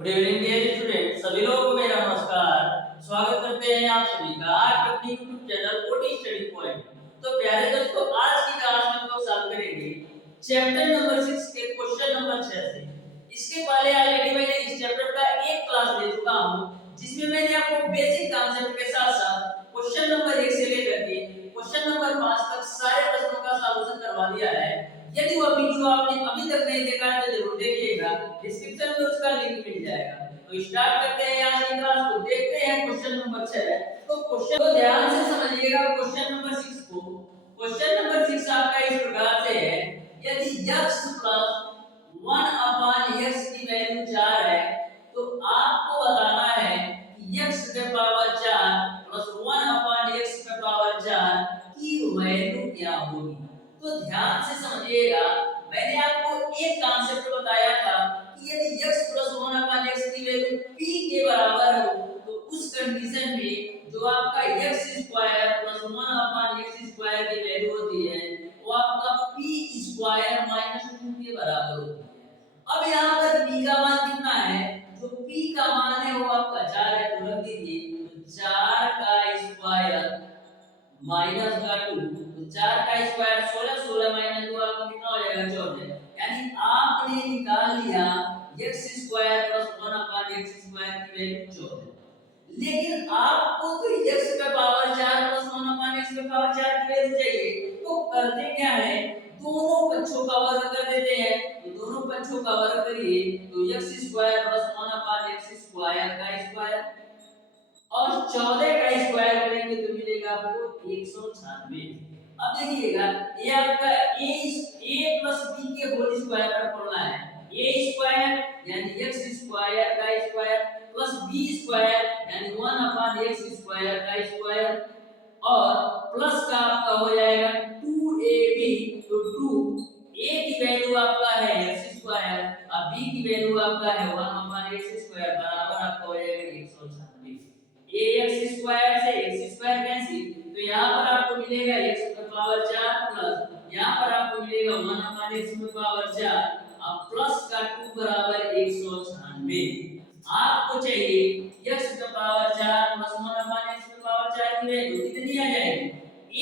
Good evening dear student, सभी लोगों को मेरा नमस्कार। स्वागत करते हैं आप सभी का आपके अपने YouTube channel OT study point. तो प्यारे दोस्तों, आज की क्लास में हम लोग सॉल्व करेंगे चैप्टर नंबर 6 के क्वेश्चन नंबर 6 से। इसके पहले ऑलरेडी मैंने इस चैप्टर का एक क्लास ले चुका हूं, जिसमें मैंने आपको बेसिक कॉन्सेप्ट के साथ साथ क्वेश्चन नंबर 1 से लेकर के क्वेश्चन नंबर 5 तक सारे प्रश्नों का सॉल्यूशन करवा दिया है। यदि वह वीडियो आपने अभी तक नहीं देखा है तो जरूर देखिएगा, डिस्क्रिप्शन में उसका लिंक मिल जाएगा। तो स्टार्ट करते हैं आज की क्लास को। देखते हैं क्वेश्चन नंबर 6। तो क्वेश्चन को ध्यान से समझिएगा। क्वेश्चन नंबर 6 को, क्वेश्चन नंबर 6 आपका इस प्रकार से है, यदि x + 1 x की वैल्यू 4 है तो आपको बताना है कि x की पावर 4 + 1 x की पावर 4 की वैल्यू क्या होगी। तो ध्यान से समझिएगा। मैंने आपको एक कॉन्सेप्ट बताया था कि यदि x + 1 x की वैल्यू p के बराबर हो तो उस कंडीशन में जो आपका x² + 1 x² की वैल्यू होती है वो आपका p² - 2 के बराबर होती है। अब यहाँ पर p का मान कितना है? जो p का मान है वो आपका 4 है, तो रख दीजिए। तो 4 का स्क्वायर माइनस का 2, तो 4 का स्क्वायर 16, 16 माइनस 2 आपका कितना हो जाएगा? 14। यानी आपने निकाल लिया x² + 1 x² की वैल्यू 14। लेकिन आपको तो x की पावर 4 + 1 x की पावर 4 की वैल्यू चाहिए। तो करते क्या है, दोनों पक्षों का वर्ग कर देते हैं। तो दोनों पक्षों का वर्ग करिए तो x² + 1 x² का स्क्वायर और 14 का स्क्वायर करेंगे तो मिलेगा आपको 196। अब देखिएगा, ये आपका a प्लस b के होल स्क्वायर का फॉर्मूला है। a स्क्वायर यानी x स्क्वायर का स्क्वायर प्लस b स्क्वायर यानी 1 x स्क्वायर का स्क्वायर और प्लस का आपका हो जाएगा 2ab। तो 2 a की वैल्यू आपका है x स्क्वायर और b की वैल्यू आपका है 1 x स्क्वायर बराबर आपका हो जाएगा 196। ax स्क्वायर से x स्क्वायर कैंसिल, तो यहाँ पर आपको मिलेगा x की पावर 4 प्लस यहाँ पर आपको मिलेगा 1 x की पावर 4 और प्लस का 2 बराबर 196। आपको चाहिए x की पावर 4 प्लस 1 x की पावर 4 की वैल्यू कितनी आ जाएगी?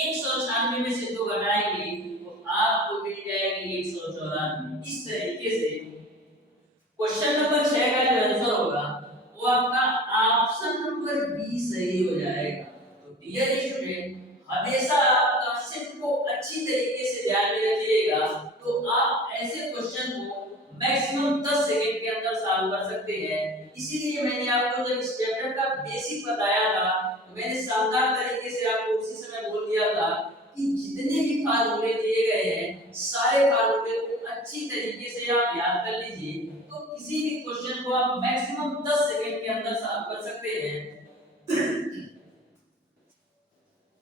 196 में से 2 घटाएंगे तो आपको मिल जाएगी 194। इस तरीके से क्वेश्चन नंबर 6 का जो आंसर होगा वो आपका ऑप्शन नंबर बी सही हो जाएगा। तो डियर स्टूडेंट, हमेशा आप कॉन्सेप्ट को अच्छी तरीके से ध्यान में रखिएगा तो आप ऐसे क्वेश्चन को मैक्सिमम 10 सेकंड के अंदर सॉल्व कर सकते हैं। इसीलिए मैंने आपको जब इस चैप्टर का बेसिक बताया था तो मैंने शानदार तरीके से आपको उसी समय बोल दिया था कि जितने भी फार्मूले दिए गए हैं सारे फार्मूले को अच्छी तरीके से आप याद कर लीजिए, तो किसी भी क्वेश्चन को आप मैक्सिमम 10 सेकंड के अंदर सॉल्व कर सकते हैं।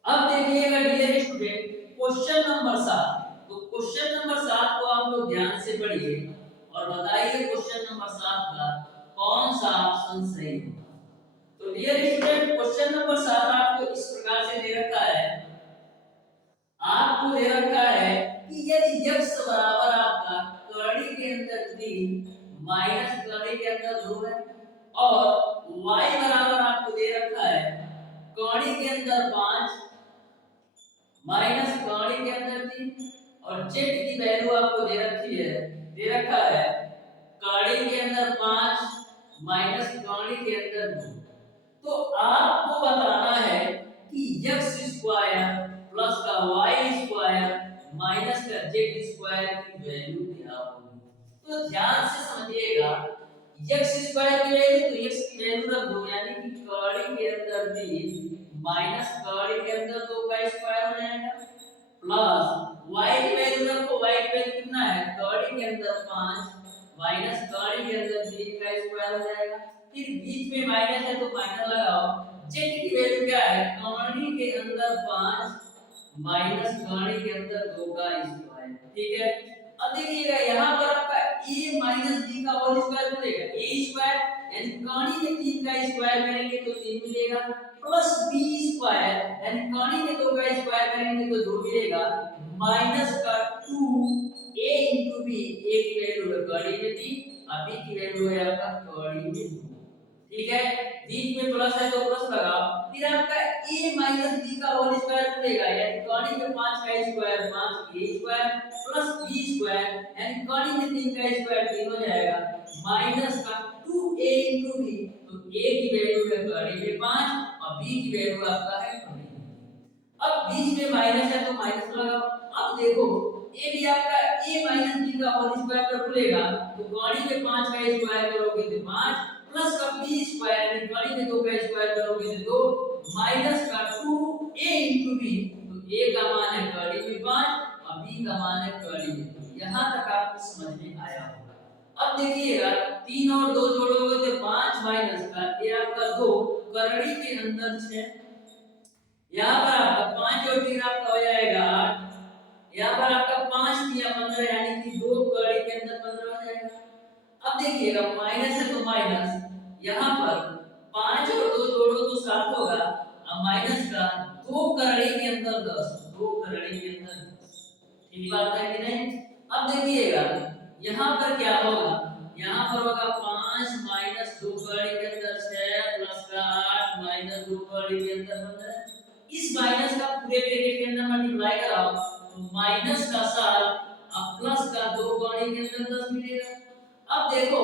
अब देखिएगा डियर स्टूडेंट, क्वेश्चन नंबर 7। तो क्वेश्चन नंबर 7 को आप लोग ध्यान से पढ़िए और बताइए क्वेश्चन नंबर 7 का कौन सा ऑप्शन सही होगा। तो डियर स्टूडेंट, क्वेश्चन नंबर 7 आपको इस प्रकार से दे रखा है। आपको दे रखा है कि यदि x बराबर आपका कड़ी के अंदर 3 माइनस कड़ी के अंदर 2 है और y बराबर आपको दे रखा है कड़ी के अंदर 5 माइनस कड़ी के अंदर 3 और z की वैल्यू आपको दे रखी है, दे रखा है कड़ी के अंदर 5 माइनस कड़ी के अंदर 2। तो आपको बताना है कि x स्क्वायर प्लस का y² माइनस का z² की वैल्यू क्या होगी। तो ध्यान से समझिएगा, x² की वैल्यू तो x की वैल्यू रख दो, यानी कि कड़ी के अंदर 3 माइनस कड़ी के अंदर 2 का स्क्वायर हो जाएगा प्लस y की वैल्यू रखो, y की वैल्यू कितना है? कड़ी के अंदर 5 माइनस कड़ी के अंदर 3 का स्क्वायर हो जाएगा। फिर बीच में माइनस है तो माइनस लगाओ। z की वैल्यू क्या है? कड़ी के अंदर 5 माइनस कड़ी के अंदर 2 का स्क्वायर। ठीक है, अब देखिएगा यहाँ पर आपका a माइनस b का होल स्क्वायर मिलेगा, a स्क्वायर यानी कड़ी में 3 का स्क्वायर करेंगे तो 3 मिलेगा प्लस b स्क्वायर यानी कड़ी में 2 का स्क्वायर करेंगे तो 2 मिलेगा माइनस का 2 a into b, a की वैल्यू है कड़ी में 3 अभी की वैल्यू है आपका कड़ी में 2। ठीक है, बीच में प्लस है तो प्लस लगाओ, फिर आपका a माइनस b का होल स्क्वायर मिलेगा, यानी कड़ी में 5 का square 5a square plus b square, यानी कड़ी में 3 का स्क्वायर 3 हो जाएगा, माइनस का 2a into b। तो a की वैल्यू है कड़ी में 5 और b की वैल्यू आपका है कड़ी में 3। अब बीच में माइनस है तो माइनस लगाओ। अब देखो a भी आपका a माइनस b का होल स्क्वायर पर खुलेगा, तो कड़ी में 5 का स्क्वायर करोगे तो 5 प्लस का b स्क्वायर, यानी कड़ी में 2 का स्क्वायर करोगे तो 2 माइनस का 2a into b। तो a का मान है कड़ी में 5 और b का मान है कड़ी में 2। यहां तक आपको समझ में आया होगा। अब देखिएगा 3 और 2 जोड़ोगे तो 5 माइनस का ये आपका 2 कड़ी के अंदर 6, यहाँ पर आपका 5 और 3 आपका हो जाएगा 8, यहाँ पर आपका 5 दिया 15, यानी कि 2 कड़ी के अंदर 15 हो जाएगा। अब देखिएगा माइनस है तो माइनस, यहाँ पर 5 और 2 जोड़ो तो 7 होगा, अब माइनस का 2 कड़ी के अंदर 10, 2 कड़ी के अंदर 10। ठीक बात है कि नहीं? अब देखिएगा यहाँ पर क्या होगा, यहाँ पर होगा 5 माइनस 2 कड़ी के अंदर 6 प्लस का 8 माइनस 2 कड़ी के अंदर 15। इस माइनस का पूरे ब्रैकेट के अंदर मल्टीप्लाई कराओ तो माइनस का 7 अब प्लस का 2 कड़ी के अंदर 10 मिलेगा। अब देखो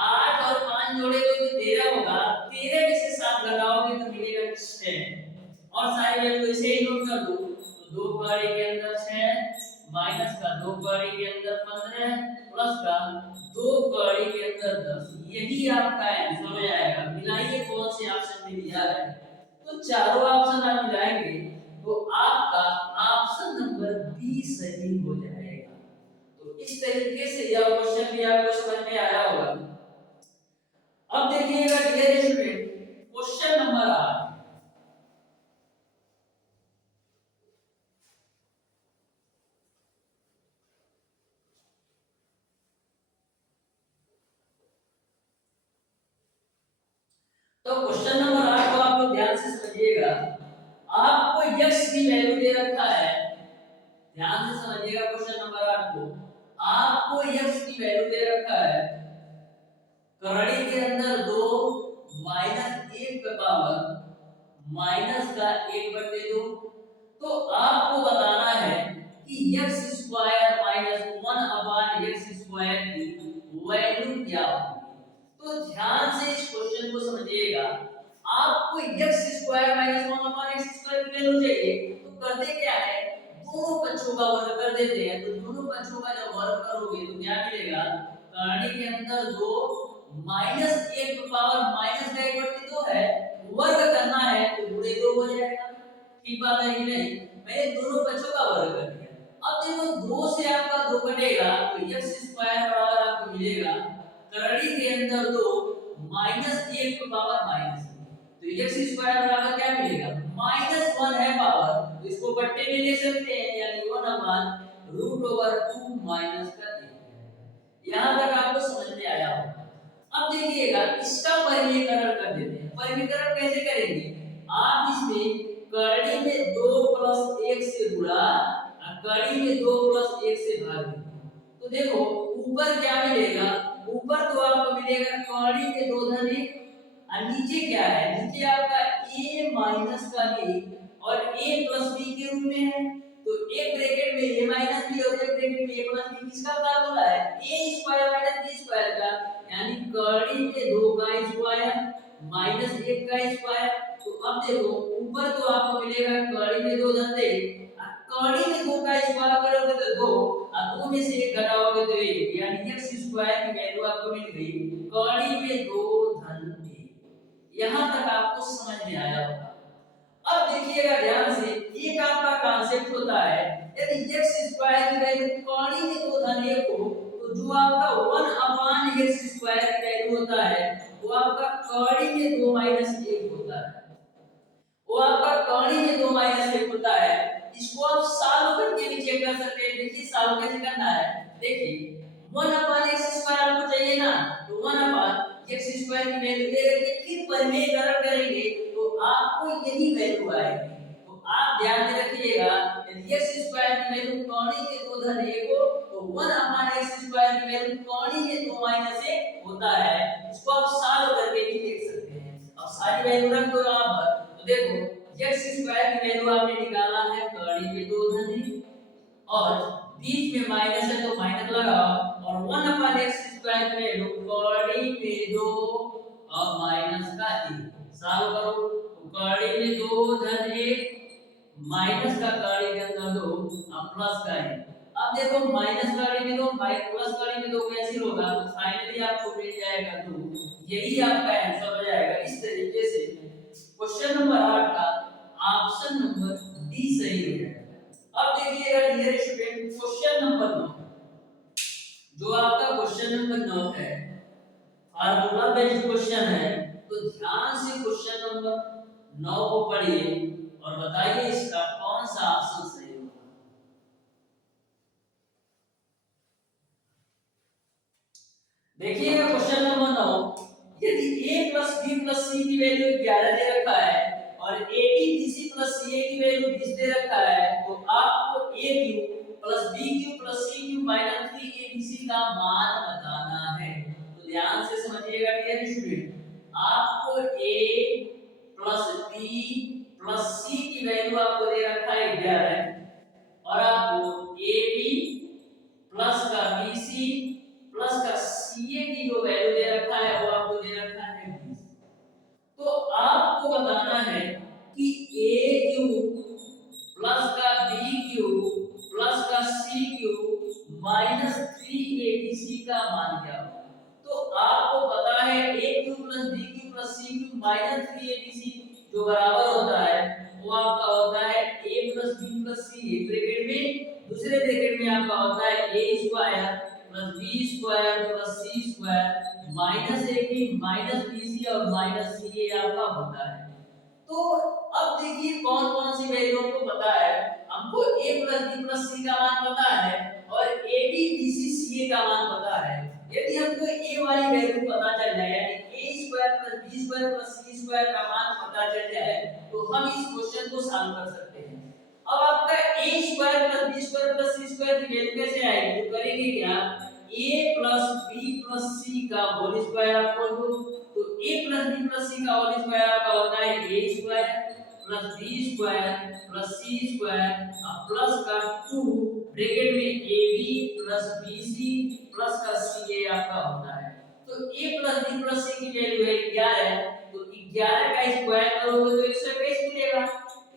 8 और 5 जोड़ेगे तो 13 होगा, 13 में से 7 लगाओगे तो मिलेगा 6 और सारी वैल्यू ऐसे ही नोट कर दो। तो 2 कड़ी के अंदर 6 माइनस का 2 कड़ी के अंदर 15 प्लस का 2 कड़ी के अंदर 10, यही आपका आंसर हो जाएगा। मिलाइए कौन से ऑप्शन में दिया है, तो चारों ऑप्शन आप मिलाएंगे तो आपका ऑप्शन नंबर बी सही हो जाएगा। तो इस तरीके से यह क्वेश्चन भी आपको समझ में आया होगा। अब देखिएगा डियर स्टूडेंट क्वेश्चन नंबर 8। तो क्वेश्चन नंबर 8 को आप लोग ध्यान से समझिएगा। आपको x की वैल्यू दे रखा है, ध्यान से समझिएगा क्वेश्चन नंबर 8 को। आपको x की वैल्यू दे रखा है कड़ी के अंदर 2 माइनस 1 का पावर माइनस का 1/2। तो आपको बताना है कि x square minus 1 upon x square की वैल्यू क्या होगी। तो ध्यान से इस क्वेश्चन को समझिएगा। आपको x square minus 1 upon x square की वैल्यू चाहिए, तो करते क्या है, दोनों पक्षों का वर्ग कर देते हैं। तो दोनों पक्षों का जब वर्ग करोगे तो क्या मिलेगा, कड़ी के अंदर 2 माइनस 1 की पावर माइनस का 1/2 है, वर्ग करना है तो गुणे 2 हो जाएगा। ठीक बात है कि नहीं? मैंने दोनों पक्षों का वर्ग कर दिया। अब देखो 2 से आपका 2 कटेगा तो x स्क्वायर बराबर आपको मिलेगा कड़ी के अंदर 2 माइनस 1 की पावर माइनस, तो x स्क्वायर बराबर क्या मिलेगा, -1 है पावर, तो इसको बट्टे में ले सकते हैं, यानी 1 अपॉन √2 माइनस का 1। यहां तक आपको समझ में आया होगा। अब देखिएगा इसका परिमीकरण कर देते हैं। परिमीकरण कैसे करेंगे, आप इसमें कड़ी में 2 प्लस 1 से गुणा और कड़ी में 2 प्लस 1 से भाग देंगे। तो देखो ऊपर क्या मिलेगा, ऊपर तो आपको मिलेगा कड़ी में 2 धन 1 और नीचे क्या है, नीचे आपका a माइनस का a और a प्लस b के रूप में है। तो एक ब्रैकेट में a माइनस b और एक ब्रैकेट में a प्लस b, किसका फार्मूला है, a square minus b square का, यानी कड़ी में 2 का स्क्वायर माइनस 1 का स्क्वायर। तो अब देखो ऊपर तो आपको मिलेगा कड़ी में 2 धन 1, कड़ी में 2 का स्क्वायर करोगे तो 2 और 2 में से 1 घटाओगे तो 1, यानी x स्क्वायर की वैल्यू आपको मिल गई कड़ी में 2 धन 1। यहां तक आपको समझ में आया होगा। अब देखिएगा ध्यान से, एक आपका कांसेप्ट होता है, यदि x स्क्वायर की वैल्यू कड़ी में 2 धन 1 हो तो जो आपका 1 अपॉन x स्क्वायर की वैल्यू होता है वो आपका कड़ी में 2 माइनस 1 होता है, वो आपका कड़ी में 2 माइनस 1 होता है। इसको आप सॉल्व करके भी चेक कर सकते हैं। देखिए सॉल्व कैसे करना है, देखिए 1 अपॉन x स्क्वायर आपको चाहिए ना, तो 1 अपॉन x स्क्वायर की वैल्यू ले लेके फिर परिमेयकरण करेंगे तो आपको यही वैल्यू आएगी। तो आप ध्यान में रखिएगा, यदि x स्क्वायर की वैल्यू कौड़ी के 2 धन 1 हो तो 1 अपॉन x स्क्वायर की वैल्यू कौड़ी के 2 माइनस 1 होता है। इसको आप सॉल्व करके भी देख सकते हैं। अब सारी वैल्यू रख दो यहां पर तो देखो x स्क्वायर की वैल्यू आपने निकाला है कौड़ी के 2 धन 1 और बीच में माइनस है तो माइनस लगाओ और 1 अपॉन x स्क्वायर की वैल्यू कौड़ी में 2 और माइनस का 1 सॉल्व करो तो कौड़ी में 2 धन 1 माइनस का कौड़ी के अंदर 2 और प्लस का 1। अब देखो माइनस कौड़ी में 2 प्लस कौड़ी में 2 कैंसिल होगा तो फाइनली आपको मिल जाएगा 2। यही आपका आंसर हो जाएगा। इस तरीके से क्वेश्चन नंबर 8 का ऑप्शन नंबर डी सही हो जाएगा। अब देखिएगा डियर स्टूडेंट क्वेश्चन नंबर 9 जो आपका क्वेश्चन नंबर 9 है फार्मूला बेस्ड क्वेश्चन है तो ध्यान से क्वेश्चन नंबर 9 को पढ़िए और बताइए इसका कौन सा ऑप्शन सही होगा। देखिएगा क्वेश्चन नंबर 9 यदि a + b + c की वैल्यू 11 दे रखा है और ab bc + ca की वैल्यू 20 दे रखा है तो आपको a³ + b³ + c³ - 3abc का मान बताना है। तो ध्यान से समझिएगा डियर स्टूडेंट आपको a + b + c की वैल्यू आपको दे रखा है 11 और आपको ab प्लस का BC प्लस का CA की जो वैल्यू दे रखा है वो आपको दे रखा है 20। तो आपको बताना है कि AQ प्लस का BQ प्लस का CQ माइनस 3ABC का मान क्या होगा। तो आपको पता है AQ plus BQ plus CQ minus 3ABC जो बराबर होता है वो आपका होता है A plus B plus C एक ब्रैकेट में दूसरे ब्रैकेट में आपका होता है a square plus b square plus c square minus ab minus bc और माइनस ca आपका होता है। तो अब देखिए कौन कौन सी वैल्यू आपको पता है। हमको a plus b plus c का मान पता है और ab bc ca का मान पता है। यदि हमको a वाली वैल्यू पता चल जाए यानी a square plus b square plus c square का मान पता चल जाए तो हम इस क्वेश्चन को सॉल्व कर सकते हैं। अब आपका a square plus b square plus c square की वैल्यू कैसे आएगी तो करेंगे क्या a plus b plus c का होल स्क्वायर आपको दो तो a plus b plus c का होल स्क्वायर आपका होता है a square plus b square plus c square और प्लस का 2 ब्रैकेट में ab प्लस bc प्लस का ca आपका होता है। तो a plus b plus c की वैल्यू है 11 तो 11 का स्क्वायर करोगे तो 121 मिलेगा।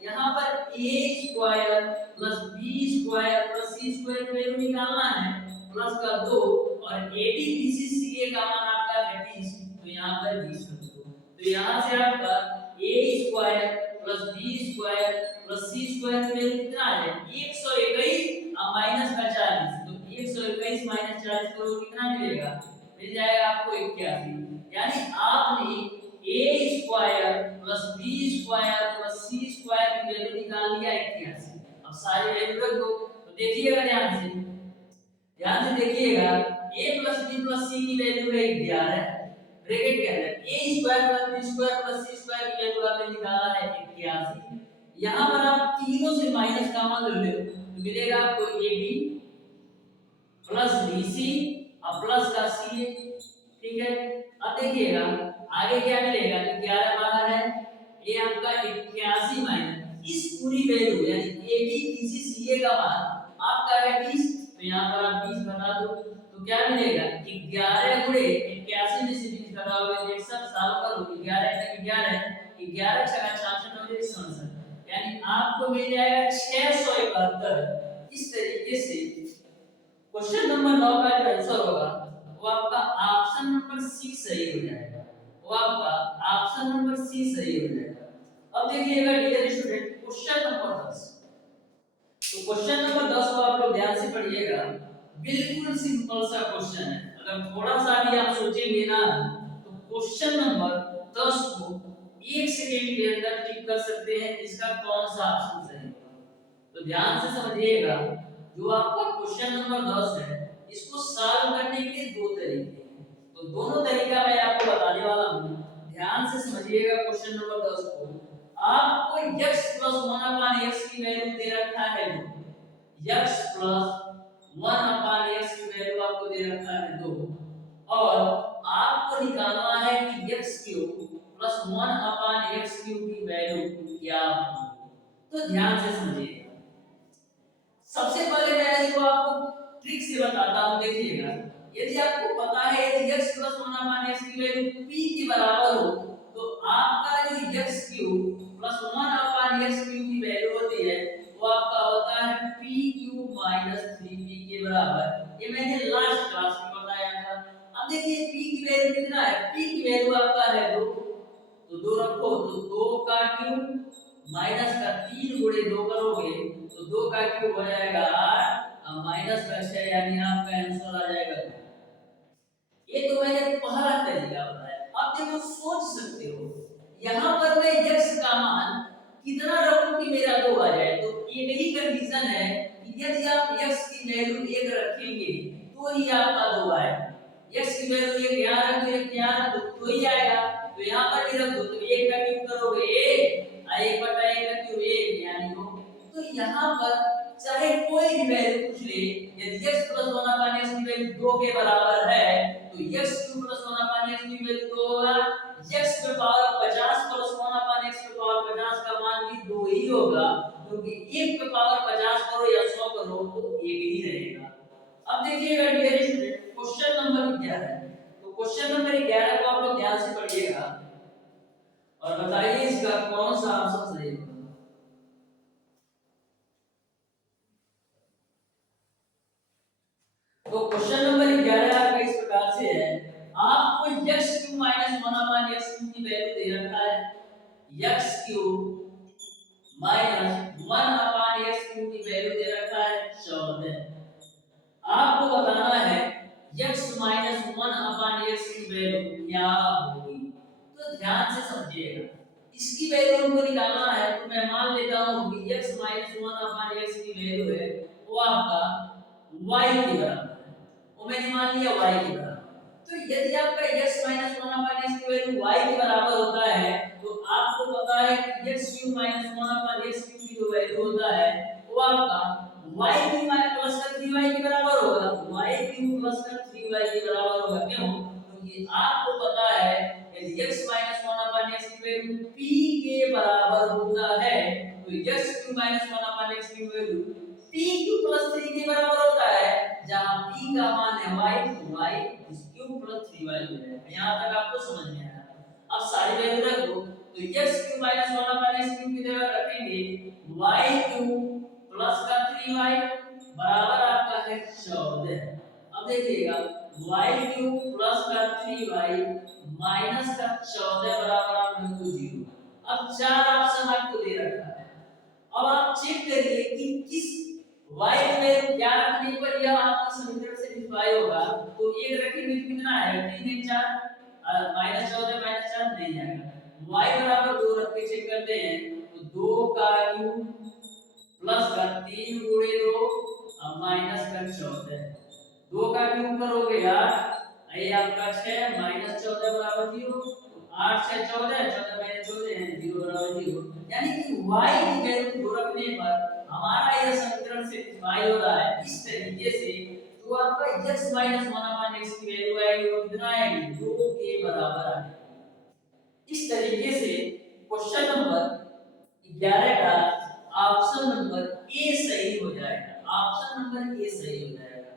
यहाँ पर a square plus b square plus c square की वैल्यू निकालना है प्लस का 2 और ab bc ca का मान आपका है 20 तो यहाँ पर 20 रख दो। तो यहाँ से आपका a square plus b square plus c square की वैल्यू कितना आ जाए 121 और माइनस का 40 तो 121 माइनस 40 करोगे कितना मिलेगा मिल जाएगा आपको 81 यानी आपने a square plus b square plus c square की वैल्यू निकाल लिया 81। अब सारी वैल्यू रख दो तो देखिएगा ध्यान से देखिएगा a plus b plus c की वैल्यू है 11 ब्रैकेट के अंदर a square plus b square plus c square की वैल्यू आपने निकाला है 81। यहां पर आप तीनों से माइनस का मान ले लो तो मिलेगा आपको ab प्लस bc और प्लस का ca ठीक है। अब देखिएगा आगे क्या मिलेगा 11 बाहर है ये आपका 81 माइनस इस पूरी वैल्यू यानी AB BC CA का मान आपका है 20 तो यहां पर आप 20 बना दो तो क्या मिलेगा 11 गुणे 81 में से 20 घटाओगे तो 160 सॉल्व करो 11 11 66 और 167 यानी आपको मिल जाएगा 671। इस तरीके से क्वेश्चन नंबर 9 का जो आंसर होगा वो आपका ऑप्शन नंबर सी सही हो जाएगा। वो आपका ऑप्शन नंबर सी सही हो जाएगा। अब देखिएगा डियर स्टूडेंट क्वेश्चन नंबर 10 तो क्वेश्चन नंबर 10 को आप लोग ध्यान से पढ़िएगा बिल्कुल सिंपल सा क्वेश्चन है। अगर थोड़ा सा भी आप सोचेंगे ना तो क्वेश्चन नंबर 10 को 1 सेकंड के अंदर टिक कर सकते हैं इसका कौन सा ऑप्शन सही होगा। तो ध्यान से समझिएगा जो आपका क्वेश्चन नंबर 10 है इसको सॉल्व करने के दो तरीके हैं तो दोनों तरीका मैं आपको बताने वाला हूं। ध्यान से समझिएगा क्वेश्चन नंबर 10 को आपको x + 1/x की वैल्यू दे रखा है x प्लस 1 अपान x की वैल्यू आपको दे रखा है 2 और आपको निकालना है कि x क्यूब प्लस 1 अपान x क्यूब की वैल्यू क्या होगी। तो ध्यान से समझिए। सबसे पहले मैं इसको आपको ट्रिक से बताता हूं, देखिएगा। यदि आपको पता है यदि x प्लस 1 अपान x की वैल्यू p के बराबर हो तो आपका जो x क्यूब प्लस 1 अपान x क्यूब की वैल्यू होती है वो आपका होता है p क्यूब माइनस 3p के बराबर। ये मैंने लास्ट क्लास में बताया था। अब देखिए p की वैल्यू कितना है, p की वैल्यू आपका है 2, तो 2 रखो तो 2 का क्यूब माइनस का 3 गुणे 2 करोगे तो 2 का क्यूब हो जाएगा 8 और माइनस का 6, यानी आपका आंसर आ जाएगा 2। ये तो मैंने पहला तरीका बताया। अब देखो सोच सकते हो यहां पर मैं x का मान कितना रखूं कि मेरा 2 आ जाए। तो ये यही कंडीशन है कि यदि आप x की वैल्यू 1 रखेंगे तो ही आपका 2 आएगा। x की वैल्यू 1 यहां रख दो, 1 यहां रख दो तो ही आएगा। तो यहां पर भी रख दो तो 1 का क्यूब करोगे 1 और 1 बटा 1 का क्यूब 1 यानी 2। तो यहां पर चाहे कोई भी वैल्यू पूछ ले, यदि x प्लस 1 अपान x की वैल्यू 2 के बराबर है तो x क्यूब प्लस 1 अपान x की वैल्यू 2 होगा। x पे पावर 50 प्लस 1 अपान x पे पावर 50 का मान भी 2 ही होगा, क्योंकि 1 पे पावर 50 करो या 100 करो तो 1 ही रहेगा। अब देखिएगा डियर स्टूडेंट, क्वेश्चन नंबर 11। तो क्वेश्चन नंबर 11 को आप लोग ध्यान से पढ़िएगा और बताइए इसका कौन सा आंसर सही होगा। तो क्वेश्चन नंबर 11 आपका इस प्रकार से है, आपको x क्यूब माइनस 1 अपान x क्यूब की वैल्यू दे रखा है। x क्यूब माइनस 1 अपान x क्यूब की वैल्यू दे रखा है 14। आपको बताना है x माइनस 1 अपान x की वैल्यू क्या होगी। तो ध्यान से समझिएगा, इसकी वैल्यू हमको निकालना है। तो मैं मान लेता हूं कि x माइनस 1 अपान x की वैल्यू है वो आपका y के बराबर है। वो मैंने मान लिया y के बराबर। तो यदि आपका x माइनस 1 अपान x की वैल्यू y के बराबर होता है तो आपको पता है कि x क्यूब माइनस 1 अपान x क्यूब की जो वैल्यू होता है वो आपका y क्यूब प्लस का 3y के बराबर होगा। y क्यूब प्लस का 3y के बराबर होगा। क्यों? क्योंकि आपको पता है यदि x माइनस 1 अपान x की वैल्यू p के बराबर होता है तो x क्यूब माइनस 1 अपान x की वैल्यू p क्यूब प्लस 3 के बराबर होता है। जहां p का मान है y तो y क्यूब प्लस 3y हो जाएगा। यहां तक आपको समझ में आया। अब सारी वैल्यू रख दो तो x क्यूब माइनस 1 अपान x क्यूब की जगह रखेंगे y क्यूब प्लस का 3y बराबर आपका है 14। अब देखिएगा y क्यूब प्लस का 3y माइनस का 14 बराबर आपको 0। अब चार ऑप्शन आपको दे रखा है। अब आप चेक करिए कि किस y में क्या रखने पर यह आपका समीकरण सेटिस्फाई होगा। तो एक रखेंगे तो कितना आएगा 3 1 4 माइनस 14 माइनस 4 नहीं आएगा। y बराबर 2 रख के चेक करते हैं तो 2 का क्यूब प्लस का 3 गुणे 2 और माइनस का 14। 2 का क्यूब करोगे 8 ये आपका 6 माइनस 14 बराबर 0। 8 6 14 14 माइनस 14 यानी 0 बराबर 0। यानी कि y की वैल्यू 2 रखने पर हमारा यह समीकरण सेटिस्फाई हो रहा है इस तरीके से। तो आपका x - 1 अपान x की वैल्यू आएगी वो कितना आएगी 2 के बराबर आएगी। इस तरीके से क्वेश्चन नंबर 11 का ऑप्शन नंबर ए सही हो जाएगा। ऑप्शन नंबर ए सही हो जाएगा।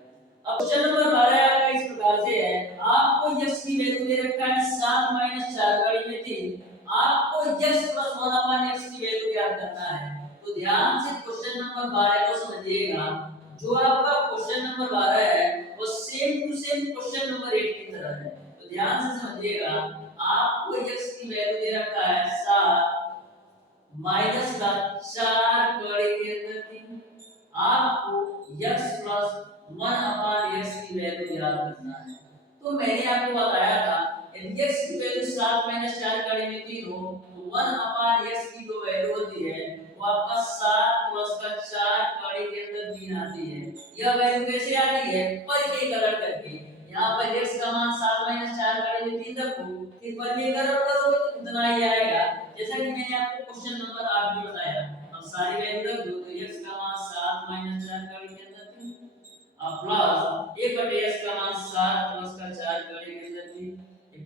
अब क्वेश्चन नंबर 12 आपका इस प्रकार से है, आपको x की वैल्यू दे रखा है 7 - 4 का में 3। आपको x + 1 अपान x की वैल्यू ज्ञात करना है। तो ध्यान से क्वेश्चन नंबर 12 को समझिएगा। जो आपका क्वेश्चन नंबर 12 है वो same to same question number 8 की तरह है। तो ध्यान से समझिएगा, आपको x की वैल्यू दे रखा है 7 माइनस का 4 कड़ी के अंदर 3। आपको x प्लस 1 अपान x की वैल्यू ज्ञात करना है। तो मैंने आपको बताया था यदि x की वैल्यू 7 माइनस 4 कड़ी में 3 हो तो 1 अपान x की जो वैल्यू होती है वो आपका 7 प्लस का 4 कड़ी के अंदर 3 आती है। यह वैल्यू कैसे आती है परिमेयकरण करके। यहाँ पर x का मान 7 माइनस 4 कड़ी में 3 रखो, फिर परिमेयकरण करोगे तो इतना ही आएगा। जैसा कि मैंने आपको क्वेश्चन नंबर 8 में बताया। अब सारी वैल्यू रख दो तो x का मान 7 - 4 का अब प्लस 1/s का मान 7 प्लस का 4 करेंगे 3,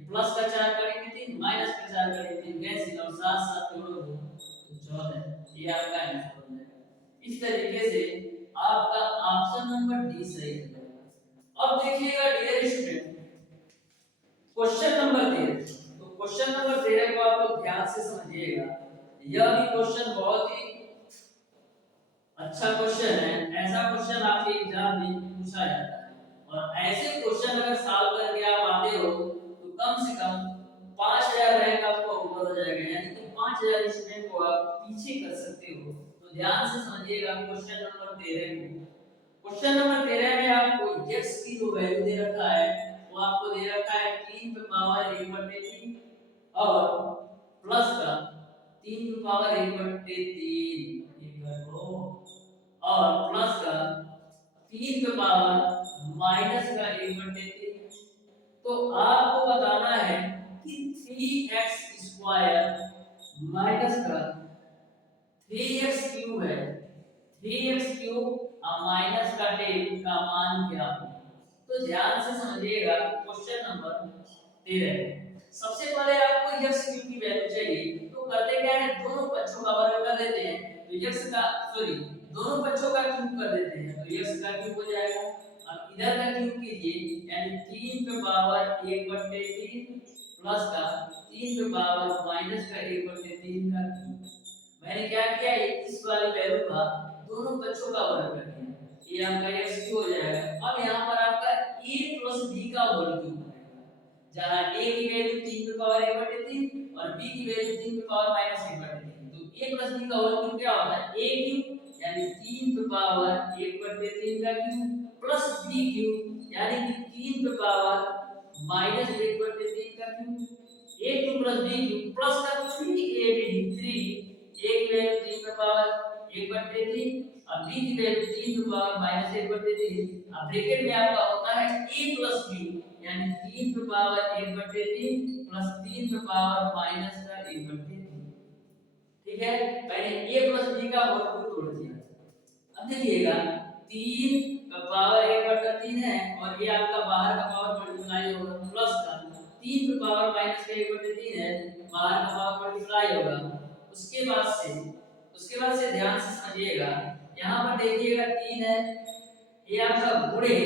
प्लस का 4 करेंगे 3, माइनस का 4 करेंगे 3, कैंसिल और 7 7 जोड़ो तो 14। ये आपका आंसर हो जाएगा। इस तरीके से आपका ऑप्शन नंबर डी सही है। अब देखिएगा डियर स्टूडेंट, क्वेश्चन नंबर 13। तो क्वेश्चन नंबर 13 को आप लोग ध्यान से समझिएगा। यह भी क्वेश्चन बहुत ही अच्छा क्वेश्चन है। ऐसा क्वेश्चन आपके एग्जाम में पूछा जाता है और ऐसे क्वेश्चन अगर सॉल्व करके आप आते हो तो कम से कम 5000 रैंक आपका ऊपर हो जाएगा, यानी कि 5000 स्टूडेंट को आप पीछे कर सकते हो। तो ध्यान से समझिएगा क्वेश्चन नंबर 13 को। क्वेश्चन नंबर 13 में आपको x की जो वैल्यू दे रखा है वो आपको दे रखा है 3 पे पावर 1/3 और प्लस का 3 पे पावर 1/3 और प्लस का 3 पे पावर माइनस का 1/3। तो आपको बताना है कि 3x² माइनस का 3x³ है, 3x³ और माइनस का 10 का मान क्या होगा। तो ध्यान से समझिएगा क्वेश्चन नंबर 13। सबसे पहले आपको x³ की वैल्यू चाहिए, तो करते क्या है, दोनों पक्षों का वर्ग कर देते हैं। तो x का दोनों पक्षों का क्यूब कर देते हैं, तो x का क्यूब हो जाएगा। अब इधर का क्यूब कीजिए, यानी 3 पे पावर 1/3 प्लस का 3 पे पावर माइनस का 1/3 का क्यूब। मैंने क्या किया, इस वाली वैल्यू का दोनों पक्षों का वर्ग कर दिया, ये आपका x³ हो जाएगा। अब यहाँ पर आपका a प्लस b का होल क्यूब बनेगा, जहाँ a की वैल्यू 3 पे पावर 1/3 और b की वैल्यू 3 पे पावर माइनस 1/3। तो a प्लस b का होल क्यूब क्या होता है, a क्यूब यानी 3 पे पावर 1/3 का क्यूब प्लस b क्यूब यानी कि 3 पे पावर माइनस 1/3 का cube. a cube plus b cube plus का 3ab 3, a की वैल्यू 3 पे पावर 1/3 और b की वैल्यू 3 पे पावर माइनस 1/3। अब ब्रैकेट में आपका होता है a प्लस b यानी 3 पे पावर 1/3 प्लस 3 पे पावर माइनस का 1/3। ठीक है, मैंने a प्लस b का होल क्यूब तोड़ दिया। अब देखिएगा 3 का पावर 1/3 है और ये आपका बाहर का पावर मल्टीप्लाई होगा प्लस का 3 पे पावर माइनस का 1/3 है, बाहर का पावर मल्टीप्लाई होगा। उसके बाद से ध्यान से समझिएगा, यहाँ पर देखिएगा 3 है, ये आपका गुणे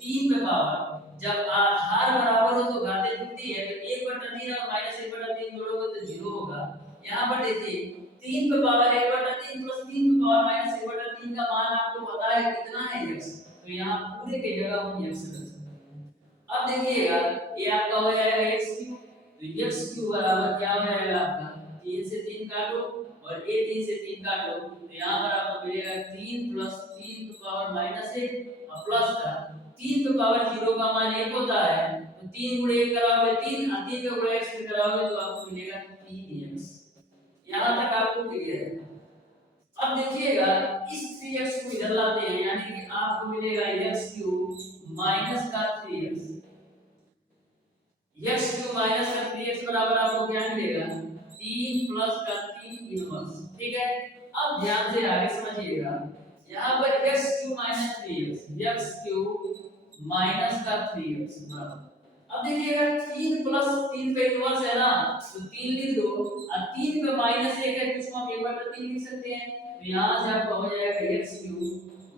3 पे पावर, जब आधार बराबर हो तो घातें जुड़ती है, तो 1/3 और माइनस 1/3 जोड़ोगे तो 0 होगा। यहाँ पर देखिए 3 पे पावर 1/3 प्लस 3 पे पावर माइनस 1/3 का मान आपको पता है कितना है x, तो यहाँ पूरे की जगह हम x रख सकते हैं। अब देखिएगा ये आपका हो जाएगा x³, तो x³ बराबर क्या हो जाएगा आपका 3 से 3 काटो और ये 3 से 3 काटो, तो यहाँ पर आपको मिलेगा 3 प्लस 3 पे पावर माइनस 1 और प्लस का 3 पे पावर 0 का मान 1 होता है, तो 3 गुणे 1 कराओगे 3 और 3 का गुणे x भी कराओगे तो आपको मिलेगा 3x। यहाँ तक आपको क्लियर है। अब देखिएगा इस 3x को इधर लाते हैं, यानी कि आपको मिलेगा x³ माइनस का 3x। x³ माइनस का 3x बराबर आपको क्या मिलेगा 3 प्लस का 3 इनवर्स। ठीक है, अब ध्यान से आगे समझिएगा, यहाँ पर x³ minus 3x, x³ minus का 3x बराबर, अब देखिएगा 3 प्लस 3 का इनवर्स है ना, तो 3 लिख दो और 3 पे माइनस 1 है, इसको हम 1/3 लिख सकते हैं। तो यहाँ से आपका हो जाएगा x³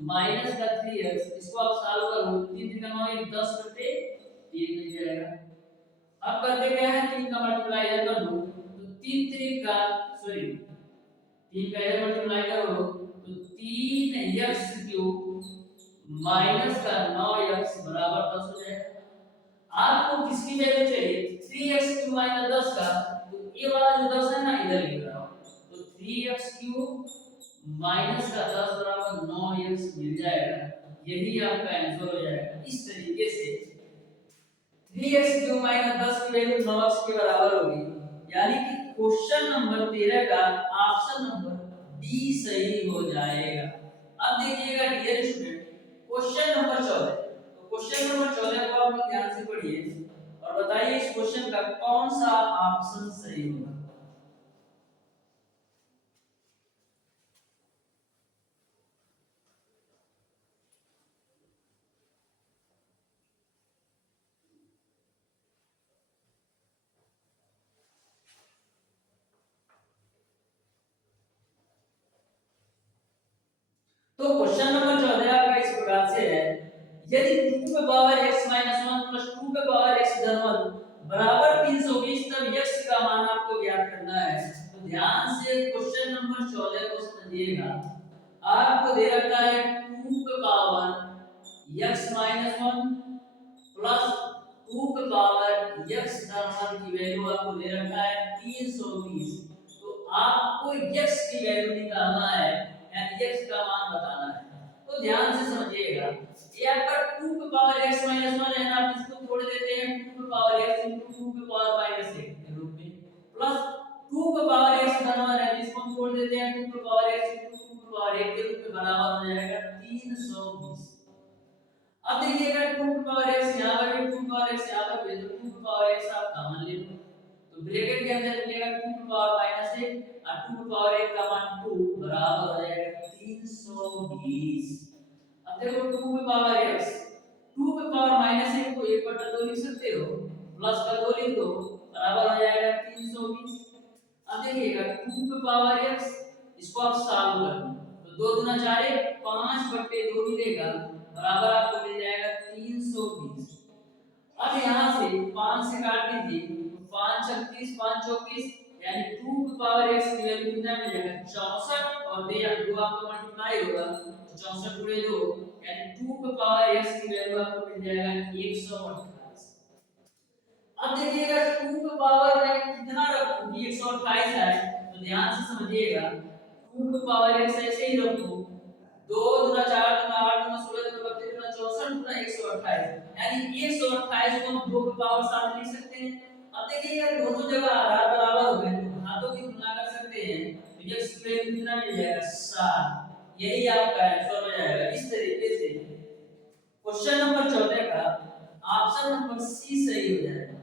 माइनस का 3x, इसको आप सॉल्व करो 3 3 का 9 10/3 मिल जाएगा। अब करते क्या है 3 का मल्टीप्लाई इधर कर दो, तो 3 3 का 3 का इधर मल्टीप्लाई करो तो 3x³ माइनस का 9x बराबर 10 हो जाएगा। आपको किसकी वैल्यू चाहिए 3x³ माइनस 10 का, तो ये वाला जो 10 है ना इधर लिख रहा हूं, तो 3x³ माइनस का 10 बराबर 9x मिल जाएगा। यही आपका आंसर हो जाएगा। इस तरीके से 3x³ माइनस 10 की वैल्यू 9x के बराबर होगी, यानी कि क्वेश्चन नंबर 13 का ऑप्शन नंबर डी सही हो जाएगा। अब देखिएगा डियर स्टूडेंट क्वेश्चन नंबर 14। तो क्वेश्चन नंबर 14 को आप लोग ध्यान से पढ़िए और बताइए इस क्वेश्चन का कौन सा ऑप्शन सही होगा। तो क्वेश्चन नंबर 14 आपका इस प्रकार से है, यदि 2 पे पावर x माइनस 1 प्लस 2 पे पावर x धन 1 बराबर 320 तब x का मान आपको ज्ञात करना है। तो ध्यान से क्वेश्चन नंबर 14 को समझिएगा। आपको दे रखा है 2 पे पावर x माइनस 1 प्लस 2 पे पावर x धन 1 की वैल्यू आपको दे रखा है 320। तो आपको x की वैल्यू निकालना है, यानी x का मान बताना है। तो ध्यान से समझिएगा, ये आपका 2 पे पावर x माइनस 1 है ना, आप इसको तोड़ देते हैं 2 पे पावर x into 2 पे पावर माइनस 1 के रूप में, प्लस 2 पे पावर x धन 1 है, इसको हम तोड़ देते हैं 2 पे पावर x into 2 पे पावर 1 के रूप में, बराबर हो जाएगा 320। अब देखिएगा 2 पे पावर x यहां पर भी 2 पे पावर x यहां पर भी, तो 2 पे पावर x आप कॉमन ले लो, तो ब्रैकेट के अंदर मिलेगा 2 पे पावर माइनस 1 और 2 पे पावर 1 का मान 2 बराबर हो जाएगा 320। अब देखो 2 पे पावर x 2 पे पावर माइनस 1 को 1/2 लिख सकते हो, प्लस का 2 लिख दो, बराबर हो जाएगा 320। अब देखिएगा 2 पे पावर x इसको आप सॉल्व कर लो, तो 2 दूना 4 5/2 मिलेगा, बराबर आपको मिल जाएगा 320। अब यहाँ से 5 से काट दीजिए, तो 5 36 5 24, यानी 2 की पावर x की वैल्यू कितना मिल जाएगा 64, और 2 आपको मल्टीप्लाई होगा तो 64 गुणे 2, यानी 2 की पावर x की वैल्यू आपको मिल जाएगा 128। अब देखिएगा 2 की पावर में कितना रखूं कि 128 है, तो ध्यान से समझिएगा 2 की पावर x ऐसे ही रखो, 2 दूना 4 दूना 8 दूना 16 दूना 32 दूना 64 दूना 128, यानी 128 को हम 2 की पावर 7 लिख सकते हैं। अब देखिए यार दोनों जगह आधार बराबर हो गए, तो हाथों की तुलना कर सकते हैं, तो ये x की वैल्यू कितना मिल जाएगा 7, यही आपका आंसर हो जाएगा। इस तरीके से क्वेश्चन नंबर 14 का ऑप्शन नंबर सी सही हो जाएगा।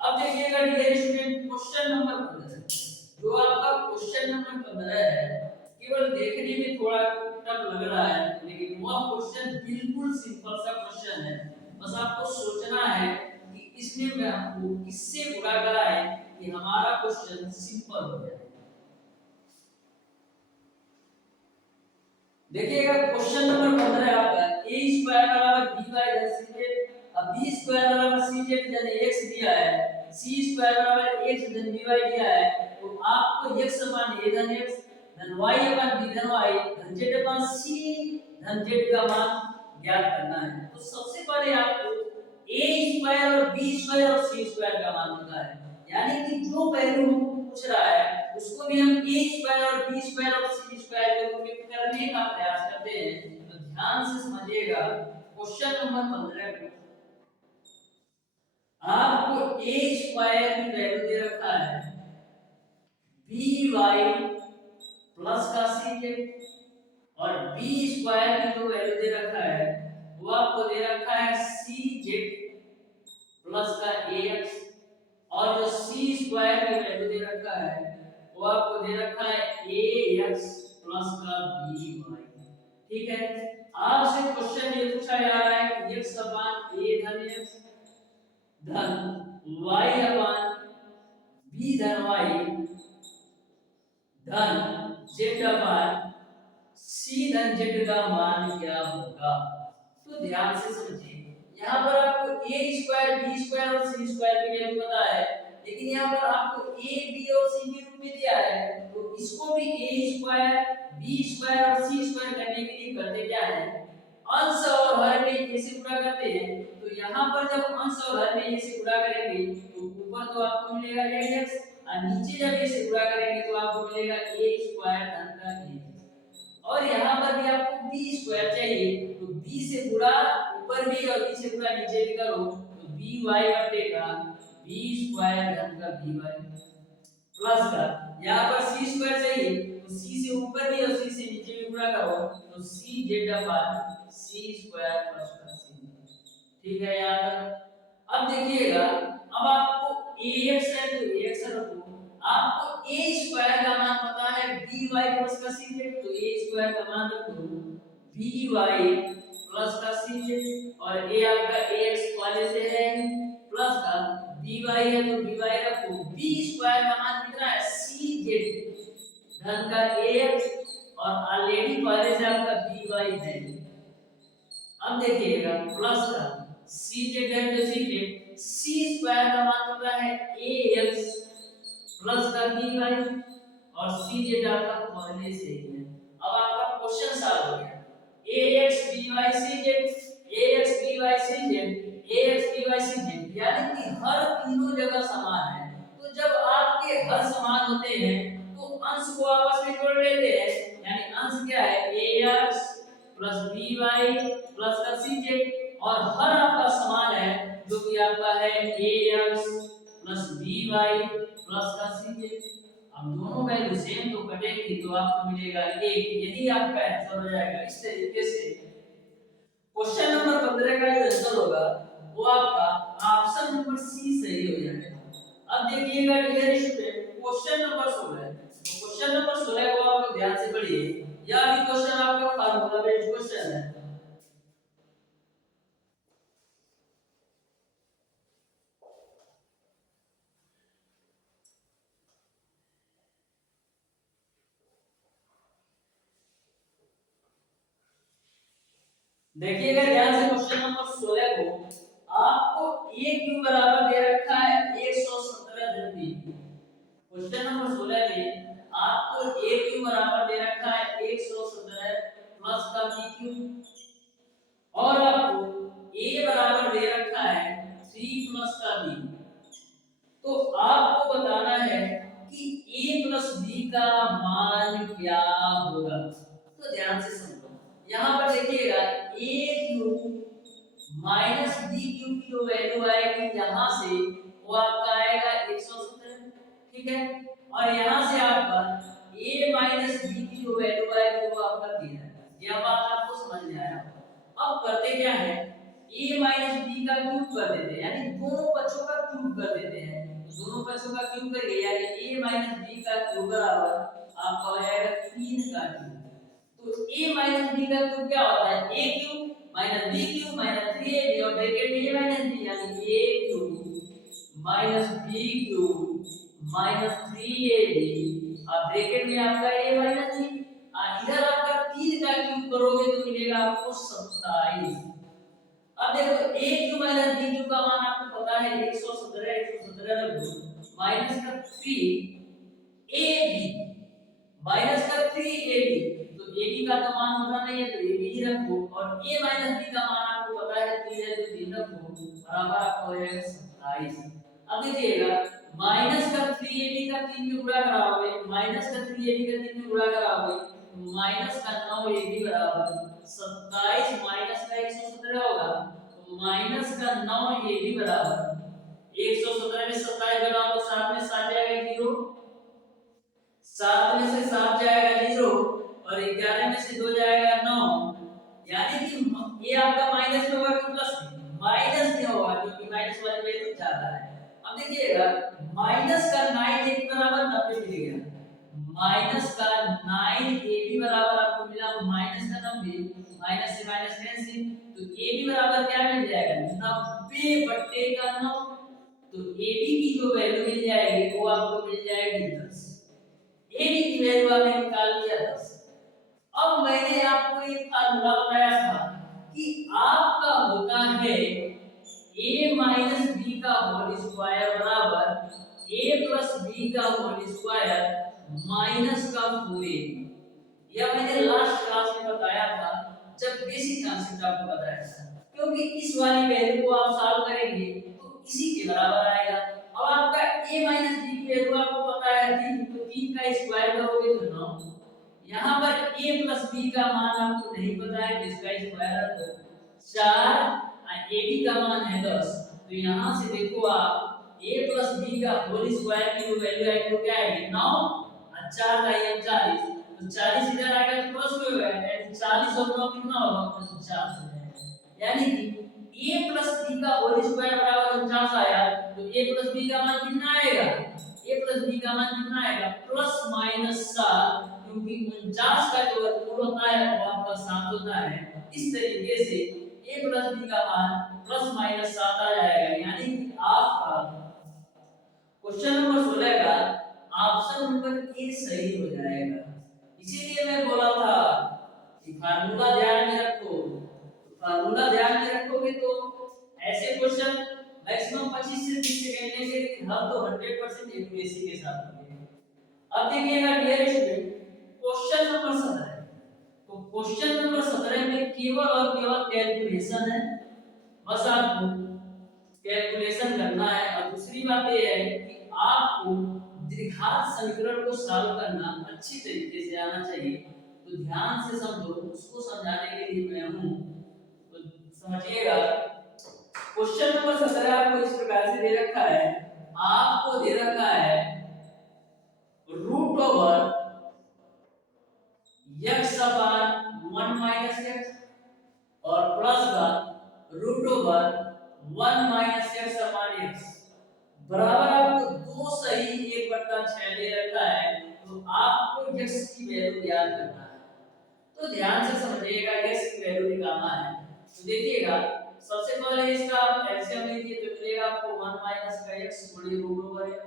अब देखिएगा डियर स्टूडेंट क्वेश्चन नंबर 15, जो आपका क्वेश्चन नंबर 15 है, केवल देखने में थोड़ा टफ लग रहा है, लेकिन वह क्वेश्चन बिल्कुल सिंपल सा क्वेश्चन है। बस आपको सोचना है कि इसमें मैं आपको किससे गुणा कराए कि हमारा क्वेश्चन सिंपल हो जाए। देखिएगा क्वेश्चन नंबर 15 आपका a स्क्वायर बराबर b बाय c, अब b स्क्वायर बराबर c धन x दिया है, c स्क्वायर बराबर x धन b दिया है, तो आपको x समान a धन x धन y अपन b धन y धन z अपन c धन z का मान ज्ञात करना है। तो सबसे पहले आपको a स्क्वायर और b स्क्वायर और c स्क्वायर का मान पता है, यानी कि जो वैल्यू पूछ रहा है उसको भी हम a स्क्वायर और b स्क्वायर और c स्क्वायर के रूप में करने का प्रयास करते हैं। तो ध्यान से समझिएगा क्वेश्चन नंबर 15 को आपको a स्क्वायर की वैल्यू दे रखा है by प्लस का c और b स्क्वायर की जो वैल्यू दे रखा है वो आपको दे रखा है cz प्लस का ax, और जो c स्क्वायर की वैल्यू दे रखा है वो आपको दे रखा है ax प्लस का by। ठीक है, आपसे क्वेश्चन ये पूछा जा रहा है कि x अपान a धन x धन y अपान b धन y धन z अपान c धन z का मान क्या होगा। तो ध्यान से समझिए, यहाँ पर आपको a स्क्वायर b स्क्वायर और c स्क्वायर की वैल्यू पता है, लेकिन यहाँ पर आपको a b और c के रूप में दिया है, तो इसको भी a स्क्वायर b स्क्वायर और c स्क्वायर करने के लिए करते क्या है, अंश और हर में a से गुणा करते हैं। तो यहाँ पर जब अंश और हर में a से गुणा करेंगे तो ऊपर तो आपको मिलेगा ax, और नीचे जब a से गुणा करेंगे तो आपको मिलेगा a स्क्वायर धन का a, और यहाँ पर भी आपको b स्क्वायर चाहिए, तो b से गुणा ऊपर भी और b से गुणा नीचे भी करो, तो by कटेगा b स्क्वायर धन का by प्लस का, यहाँ पर c स्क्वायर चाहिए तो c से ऊपर भी और c से नीचे भी गुणा करो, तो cz अपान c स्क्वायर प्लस का c। ठीक है यहाँ तक। अब देखिएगा, अब आपको ax है तो ax रखो, आपको a स्क्वायर का मान पता है by प्लस का cz, तो a स्क्वायर का मान रख दो by प्लस का cz, और a आपका ax वाले से है प्लस का by है तो by रखो, b स्क्वायर का मान कितना है cz धन का ax, और ऑलरेडी पहले से आपका बी वाई है। अब देखिएगा प्लस का सी जेड है तो सी जेड सी स्क्वायर का मान होता है ए एक्स प्लस का बी वाई और सी जेड आपका पहले से ही है। अब आपका क्वेश्चन सॉल्व हो गया a x b y c z a x b y c z a x b y c z यानी कि हर तीनों जगह समान है। तो जब आपके हर समान होते हैं तो अंश को आपस में जोड़ लेते हैं यानी अंश क्या है A X plus B Y plus का सी जेड और हर आपका समान है जो कि आपका है A X plus B Y plus का सी जेड। अब दोनों वैल्यू सेम तो कटेंगी तो आपको मिलेगा 1। यही आपका आंसर हो जाएगा। इस तरीके से क्वेश्चन नंबर 15 का जो आंसर होगा वो आपका ऑप्शन नंबर सी सही हो जाएगा। अब देखिएगा डियर स्टूडेंट क्वेश्चन नंबर 16 है। तो क्वेश्चन नंबर 16 को आप लोग ध्यान से पढ़िए। यह भी क्वेश्चन आपका फार्मूला बेस्ड क्वेश्चन है। देखिएगा ध्यान से क्वेश्चन नंबर 16 को आपको a क्यूब बराबर दे रखा है 117 धन b। क्वेश्चन नंबर 16 में आपको a क्यूब बराबर दे रखा है 117 प्लस का b क्यूब और आपको a बराबर दे रखा है 3 प्लस का b। तो आपको बताना है कि a प्लस b का मान क्या होगा। तो ध्यान से समझो यहाँ पर देखिएगा a cube minus b cube की जो वैल्यू आएगी यहाँ से वो आपका आएगा 117 ठीक है और यहाँ से आपका a माइनस b की जो वैल्यू आएगी वो आपका 3 है। यह बात आपको समझ में आया। अब करते क्या है a माइनस b का क्यूब कर देते हैं यानी दोनों पक्षों का क्यूब कर देते हैं। दोनों पक्षों का क्यूब करेंगे यानी a माइनस b का क्यूब बराबर आपका हो जाएगा 3 का क्यूब। तो a माइनस b का क्यूब क्या होता है a cube minus b cube minus 3ab और ब्रैकेट में a माइनस b यानी a cube minus b cube minus 3ab और ब्रैकेट में आपका a माइनस b इधर आपका 3 का क्यूब करोगे तो मिलेगा आपको 27। अब देखो a cube minus b cube का मान आपको पता है 117 रख दो माइनस का 3ab माइनस का 3ab तो ab का तो मान होता नहीं है तो ab ही रखो और a माइनस b का मान आपको पता है 3 है तो 3 रखो बराबर आपका हो जाएगा 27। अब देखिएगा माइनस का 3ab का 3 में गुणा कराओगे माइनस का 3ab का 3 में गुणा कराओगे माइनस का 9ab बराबर 27 माइनस का 117 होगा तो माइनस का 9ab बराबर 117 में 27 घटाओ तो 7 में 7 जाएगा 0 7 में से 7 जाएगा 0 और 11 में से 2 जाएगा 9 यानी कि ये आपका माइनस में होगा कि प्लस में माइनस में होगा क्योंकि माइनस वाली वैल्यू ज्यादा है। अब देखिएगा माइनस का 9 a बराबर 90 मिलेगा माइनस का 9 ab बराबर आपको मिला माइनस का 90 माइनस से माइनस कैंसिल तो ab बराबर क्या मिल जाएगा 90 बट्टे का 9 तो ab की जो वैल्यू मिल जाएगी वो आपको मिल जाएगी 10। ab की वैल्यू आपने निकाल लिया 10। अब मैंने आपको एक फार्मूला बताया था कि आपका होता है a माइनस b का होल स्क्वायर बराबर a प्लस b का होल स्क्वायर माइनस का 4ab। यह मैंने लास्ट क्लास में बताया था जब बेसिक कॉन्सेप्ट आपको बताया था क्योंकि इस वाली वैल्यू को आप सॉल्व करेंगे तो इसी के बराबर आएगा। अब आपका a माइनस b की वैल्यू आपको पता है 3 तो 3 का स्क्वायर करोगे तो 9। यहाँ पर a प्लस b का मान आपको नहीं पता है जिसका स्क्वायर रखो 4 और ab का मान है 10 तो यहाँ से देखो आप a प्लस b का होल स्क्वायर की जो वैल्यू आएगी वो क्या आएगी 9 और 4 का ये 40 तो 40 इधर आएगा तो प्लस में होगा 40 और 9 कितना होगा 49 हो जाएगा यानी कि a प्लस b का होल स्क्वायर बराबर 49 आया तो a प्लस b का मान कितना आएगा a प्लस b का मान कितना आएगा प्लस माइनस 7 क्योंकि 49 का जो वर्गमूल होता है वो आपका 7 होता है। इस तरीके से a प्लस b का मान प्लस माइनस 7 आ जाएगा यानी कि आपका क्वेश्चन नंबर 16 का ऑप्शन नंबर ए सही हो जाएगा। इसीलिए मैं बोला फार्मूला ध्यान में रखो, फार्मूला ध्यान में रखोगे तो ऐसे क्वेश्चन मैक्सिमम 25 से 30 सेकंड लेंगे, लेकिन हम तो 100% एक्यूरेसी के साथ होंगे। अब देखिएगा डियर स्टूडेंट, क्वेश्चन नंबर 17, तो क्वेश्चन नंबर 17 में केवल और केवल कैलकुलेशन है, बस आपको कैलकुलेशन करना है। और दूसरी बात ये है कि आपको द्विघात समीकरण को सॉल्व करना अच्छी तरीके से आना चाहिए, तो ध्यान से समझो, उसको समझाने के लिए मैं हूं, तो समझिएगा। क्वेश्चन नंबर 17 आपको इस प्रकार से दे रखा है, आपको दे रखा है रूट ओवर x अपान 1 माइनस x और प्लस का रूट ओवर 1 माइनस x अपान x बराबर आपको दो सही 1/6 दे रखा है, तो आपको x की वैल्यू ज्ञात करना है। तो ध्यान से समझिएगा, x की वैल्यू निकालना है। तो देखिएगा सबसे पहले इसका आप एलसीएम लीजिए, तो मिलेगा आपको 1 माइनस का x बड़ी रूट ओवर x,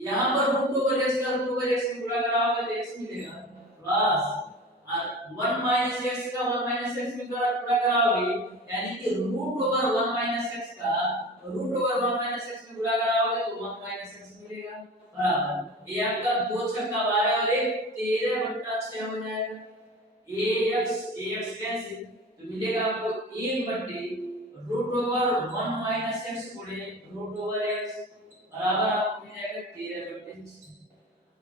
यहां पर रूट ओवर x का रूट ओवर x में गुणा कराओगे तो x मिलेगा प्लस, और 1 माइनस x का 1 माइनस x में गुणा कराओगे यानी कि रूट ओवर 1 माइनस x का रूट ओवर 1 माइनस x में गुणा कराओगे तो 1 माइनस x मिलेगा बराबर, ये आपका 2 छक्का 12 और 1 13/6 हो जाएगा। ax कैंसिल, तो मिलेगा आपको 1 बटे रूट ओवर 1 माइनस x गुणे रूट ओवर x बराबर आपको मिल जाएगा 13/6।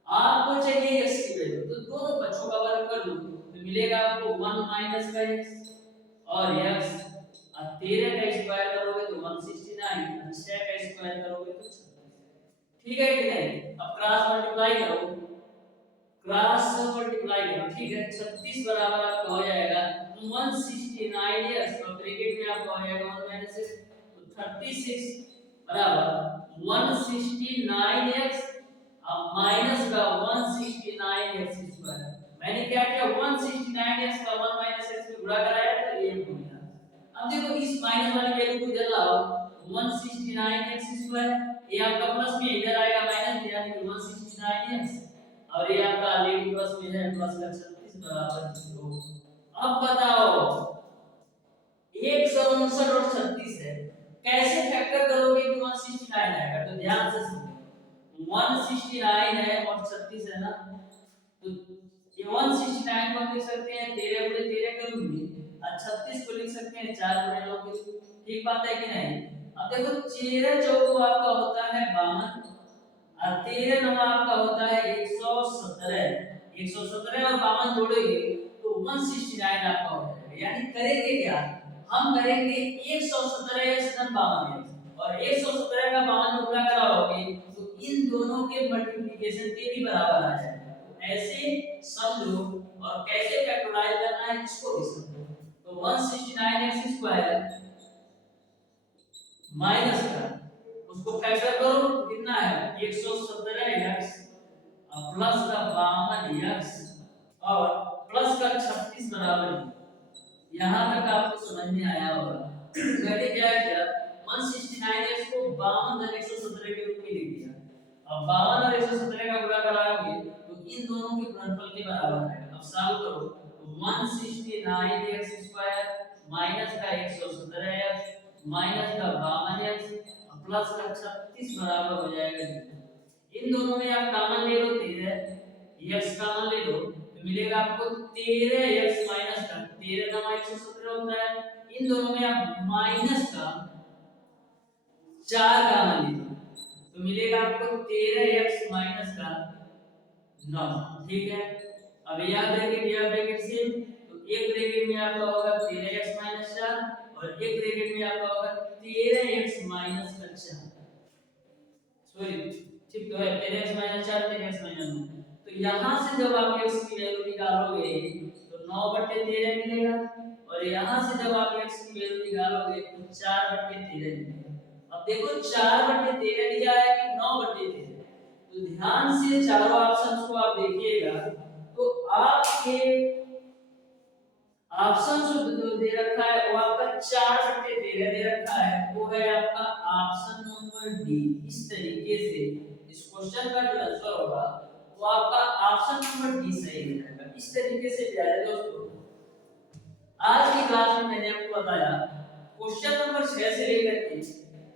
आपको चाहिए x की वैल्यू, तो दोनों बच्चों का वर्ग कर लो, तो मिलेगा आपको 1 माइनस का x और x, और 13 का स्क्वायर करोगे तो 169, और 6 का स्क्वायर करोगे तो 36। ठीक है कि नहीं? अब क्रॉस मल्टीप्लाई करो, क्रॉस मल्टीप्लाई करो, ठीक है, 36 बराबर आपका हो जाएगा 169x और ब्रैकेट में आपका हो जाएगा 1 माइनस x, तो 36 बराबर 169x अब माइनस का 169x स्क्वायर। मैंने क्या किया, 169x का 1 माइनस x में गुणा कराया तो ये हो गया। अब देखो इस माइनस वाली वैल्यू को इधर लाओ, 169x स्क्वायर, ये आपका प्लस में इधर आएगा माइनस में, यानी कि 169x, और ये आपका ऑलरेडी प्लस में है, प्लस का 36 बराबर 0। अब बताओ 159 और 36 है, कैसे फैक्टर करोगे कि 169 आएगा? तो ध्यान से सुनो, 169 है और 36 है ना, तो ये 169 को हम लिख सकते हैं 13 गुणे 13 के रूप में, और 36 को लिख सकते हैं 4 गुणे 9 के रूप में। ठीक बात है कि नहीं? अब देखो 13 चौको आपका होता है 52 और 13 नवा आपका होता है 117, 117 और 52 जोड़ेंगे तो 169 आपका हो जाएगा। यानी करेंगे क्या, हम करेंगे 117x धन 52x, और 117 का 52 में गुणा कराओगे तो इन दोनों के मल्टीप्लिकेशन के भी बराबर आ जाएगा। तो ऐसे समझो, और कैसे फैक्टराइज करना है इसको भी समझो। तो 169x स्क्वायर माइनस का उसको फैक्टर करो तो कितना है 117x और प्लस का 52x और प्लस का 36 बराबर। यहाँ तक आपको समझ में आया होगा। मैंने क्या किया, 169x को 52 और 117 के रूप में लिख दिया। अब 52 और 117 का गुणा कराओगे तो इन दोनों के गुणनफल के बराबर आएगा। अब सॉल्व करो तो 169x स्क्वायर माइनस का 117x माइनस का 52x प्लस का 36 बराबर हो जाएगा। इन दोनों में आप कॉमन ले लो 13, x कॉमन ले लो तो मिलेगा आपको 13x माइनस का 13 का 117 होता है। इन दोनों में आप माइनस का 4 कॉमन ले लो तो मिलेगा आपको 13x माइनस का 9। ठीक है, अब याद ब्रैकेट या ब्रैकेट से, तो एक ब्रैकेट में आपका होगा 13x माइनस 4 और एक ब्रैकेट में आपका होगा 13x माइनस का 4, सॉरी ठीक तो है 13x माइनस 4 13x माइनस 9। तो यहां से जब आप x की वैल्यू निकालोगे तो 9/13 मिलेगा, और यहां से जब आप x की वैल्यू निकालोगे तो 4/13 मिलेगा। अब देखो 4/13 दिया है कि 9/13, तो ध्यान से चारों ऑप्शंस को आप देखिएगा तो आपके ऑप्शन जो दे रखा है वो आपका 4/13 दे रखा है, वो है आपका ऑप्शन नंबर डी। इस तरीके से इस क्वेश्चन का जो आंसर होगा वो आपका ऑप्शन नंबर डी सही हो जाएगा। इस तरीके से प्यारे दोस्तों आज की क्लास में मैंने आपको बताया क्वेश्चन नंबर 6 से लेकर के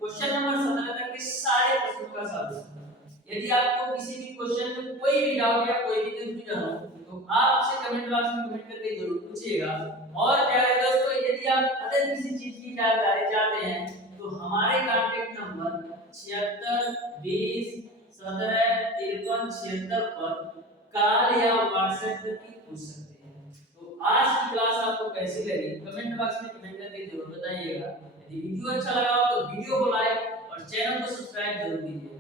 क्वेश्चन नंबर 17 तक के सारे प्रश्नों का सॉल्यूशन। यदि आपको किसी भी क्वेश्चन में कोई भी डाउट या कोई भी कंफ्यूजन हो तो आप उसे कमेंट बॉक्स में कमेंट करके जरूर पूछिएगा। और प्यारे दोस्तों, यदि आप अदर किसी चीज की जानकारी चाहते हैं तो हमारे कांटेक्ट नंबर 76 20 17 53 76 पर कॉल या व्हाट्सएप करके पूछ सकते हैं। तो आज की क्लास आपको कैसी लगी कमेंट बॉक्स में कमेंट करके जरूर बताइएगा। यदि वीडियो अच्छा लगा हो तो वीडियो को लाइक और चैनल को सब्सक्राइब जरूर कीजिए।